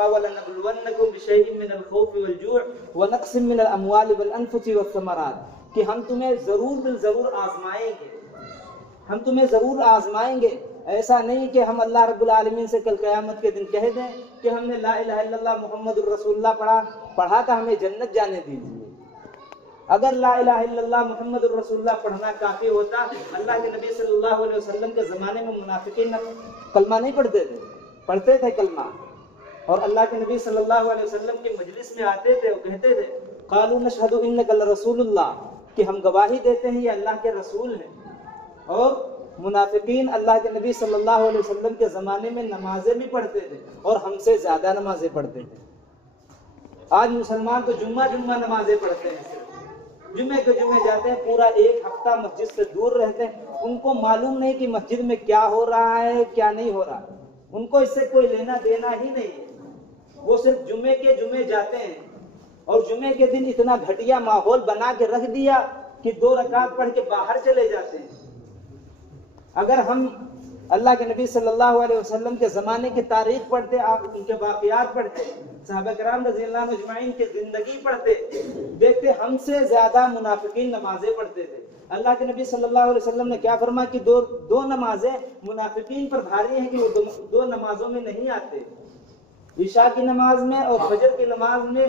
فرما وَلَنَبْلُوَنَّكُمْ بِشَيْءٍ مِّنَ الْخَوْفِ وَالْجُوعِ وَنَقْصٍ مِّنَ الْأَمْوَالِ وَالْأَنفُسِ وَالثَّمَرَاتِ، کہ ہم تمہیں ضرور بالضرور آزمائیں گے، ہم تمہیں ضرور آزمائیں گے۔ ایسا نہیں کہ ہم اللہ رب العالمین سے کل قیامت کے دن کہہ دیں کہ ہم نے لا الہ الا اللہ محمد الرسول اللہ پڑھا تھا، ہمیں جنت جانے دیجیے۔ اگر لا الہ الا اللہ محمد الرسول اللہ پڑھنا کافی ہوتا، اللہ کے نبی صلی اللہ علیہ وسلم کے زمانے میں منافقین کلمہ نہیں پڑھتے تھے، پڑھتے تھے کلمہ، اور اللہ کے نبی صلی اللہ علیہ وسلم کی مجلس میں آتے تھے اور کہتے تھے قالوا نشہد انک لرسول اللہ، کہ ہم گواہی دیتے ہیں یہ اللہ کے رسول ہیں۔ اور منافقین اللہ کے نبی صلی اللہ علیہ وسلم کے زمانے میں نمازیں بھی پڑھتے تھے اور ہم سے زیادہ نمازیں پڑھتے تھے۔ آج مسلمان تو جمعہ نمازیں پڑھتے ہیں، جمعے کے جمعے جاتے ہیں، پورا ایک ہفتہ مسجد سے دور رہتے ہیں، ان کو معلوم نہیں کہ مسجد میں کیا ہو رہا ہے کیا نہیں ہو رہا، ان کو اس سے کوئی لینا دینا ہی نہیں ہے۔ وہ صرف جمعے کے جمعے جاتے ہیں، اور جمعے کے دن اتنا گھٹیا ماحول بنا کے رکھ دیا کہ 2 رکعت پڑھ کے باہر چلے جاتے ہیں۔ اگر ہم اللہ کے نبی صلی اللہ علیہ وسلم کے زمانے کی تاریخ پڑھتے، آپ ان کے واقعات پڑھتے، صحابہ کرام رضی اللہ عنہ اجمعین کی زندگی پڑھتے، دیکھتے ہم سے زیادہ منافقین نمازیں پڑھتے تھے۔ اللہ کے نبی صلی اللہ علیہ وسلم نے کیا فرمایا کہ دو نمازیں منافقین پر بھاری ہیں کہ وہ دو نمازوں میں نہیں آتے، عشاء کی نماز میں اور فجر کی نماز میں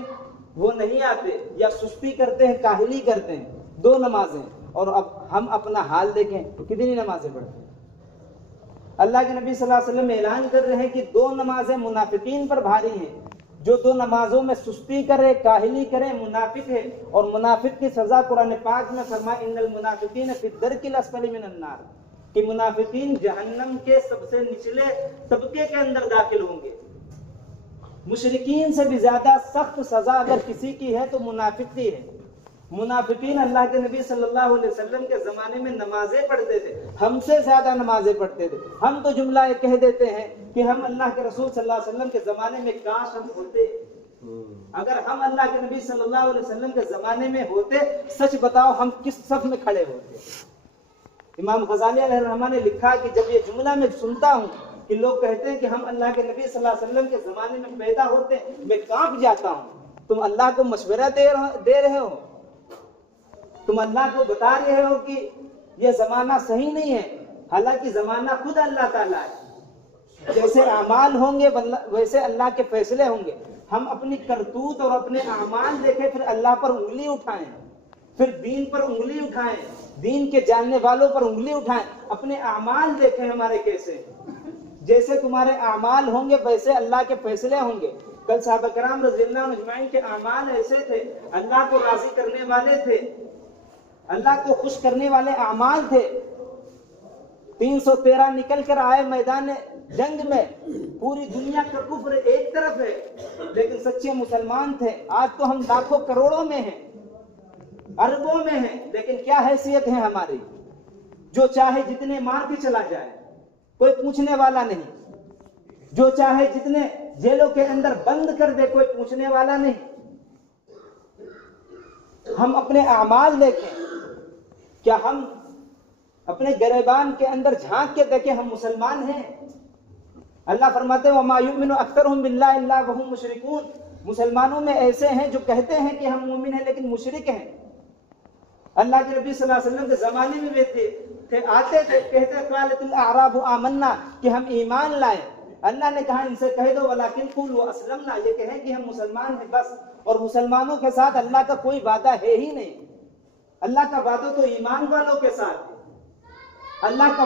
وہ نہیں آتے، یا سستی کرتے ہیں، کاہلی کرتے ہیں، 2 نمازیں۔ اور اب ہم اپنا حال دیکھیں تو کتنی نمازیں پڑھتے ہیں۔ اللہ کے نبی صلی اللہ علیہ وسلم اعلان کر رہے ہیں کہ 2 نمازیں منافقین پر بھاری ہیں، جو 2 نمازوں میں سستی کرے، کاہلی کرے، منافق ہے۔ اور منافق کی سزا قرآن پاک میں فرمایا ان المنافقین فی الدرک الاسفل من النار، کہ منافقین جہنم کے سب سے نچلے طبقے کے اندر داخل ہوں گے۔ مشرکین سے بھی زیادہ سخت سزا اگر کسی کی ہے تو منافق کی ہے۔ منافقین اللہ کے نبی صلی اللہ علیہ وسلم کے زمانے میں نمازیں پڑھتے تھے، ہم سے زیادہ نمازیں پڑھتے تھے۔ ہم تو جملہ یہ کہہ دیتے ہیں کہ ہم اللہ کے رسول صلی اللہ علیہ وسلم کے زمانے میں کاش ہم ہوتے، اگر ہم اللہ کے نبی صلی اللہ علیہ وسلم کے زمانے میں ہوتے، سچ بتاؤ ہم کس صف میں کھڑے ہوتے۔ امام غزالی علیہ الرحمہ نے لکھا کہ جب یہ جملہ میں سنتا ہوں کہ لوگ کہتے ہیں کہ ہم اللہ کے نبی صلی اللہ علیہ وسلم کے زمانے میں پیدا ہوتے، میں کانپ جاتا ہوں۔ تم اللہ کو مشورہ دے رہے ہو، تم اللہ کو بتا رہے ہو کہ یہ زمانہ صحیح نہیں ہے، حالانکہ زمانہ خود اللہ تعالیٰ ہے۔ جیسے اعمال ہوں گے ویسے اللہ کے فیصلے ہوں گے۔ ہم اپنی کرتوت اور اپنے اعمال دیکھیں، پھر اللہ پر انگلی اٹھائیں، پھر دین پر انگلی اٹھائیں، دین کے جاننے والوں پر انگلی اٹھائیں۔ اپنے اعمال دیکھیں ہمارے کیسے، جیسے تمہارے اعمال ہوں گے ویسے اللہ کے فیصلے ہوں گے۔ کل صحابہ کرام رضی اللہ عنہ اجمعین کے اعمال ایسے تھے، اللہ کو راضی کرنے والے تھے، اللہ کو خوش کرنے والے اعمال تھے۔ 313 نکل کر آئے میدان جنگ میں، پوری دنیا کا کفر ایک طرف ہے لیکن سچے مسلمان تھے۔ آج تو ہم لاکھوں کروڑوں میں ہیں، اربوں میں ہیں، لیکن کیا حیثیت ہے ہماری؟ جو چاہے جتنے مار کے چلا جائے، کوئی پوچھنے والا نہیں، جو چاہے جتنے جیلوں کے اندر بند کر دے، کوئی پوچھنے والا نہیں۔ ہم اپنے اعمال دیکھیں، کیا ہم اپنے گریبان کے اندر جھانک کے دیکھیں ہم مسلمان ہیں؟ اللہ فرماتے ہیں وَمَا يُؤْمِنُ أَكْثَرُهُم بِاللَّهِ إِلَّا وَهُم مُشْرِكُونَ، مسلمانوں میں ایسے ہیں جو کہتے ہیں کہ ہم مومن ہیں لیکن مشرک ہیں۔ اللہ کے نبی صلی اللہ علیہ وسلم کے زمانے میں بھی تھے، آتے تھے، کہتے قالت الاعراب آمنا، کہ ہم ایمان لائے۔ اللہ نے کہا ان سے کہہ دو وَلَكِنْ قُولُوا أَسْلَمْنَا، یہ کہیں کہ ہم مسلمان ہیں بس۔ اور مسلمانوں کے ساتھ اللہ کا کوئی وعدہ ہے ہی نہیں، اللہ کا وعدہ تو ایمان والوں کے ساتھ ہے۔ اللہ کا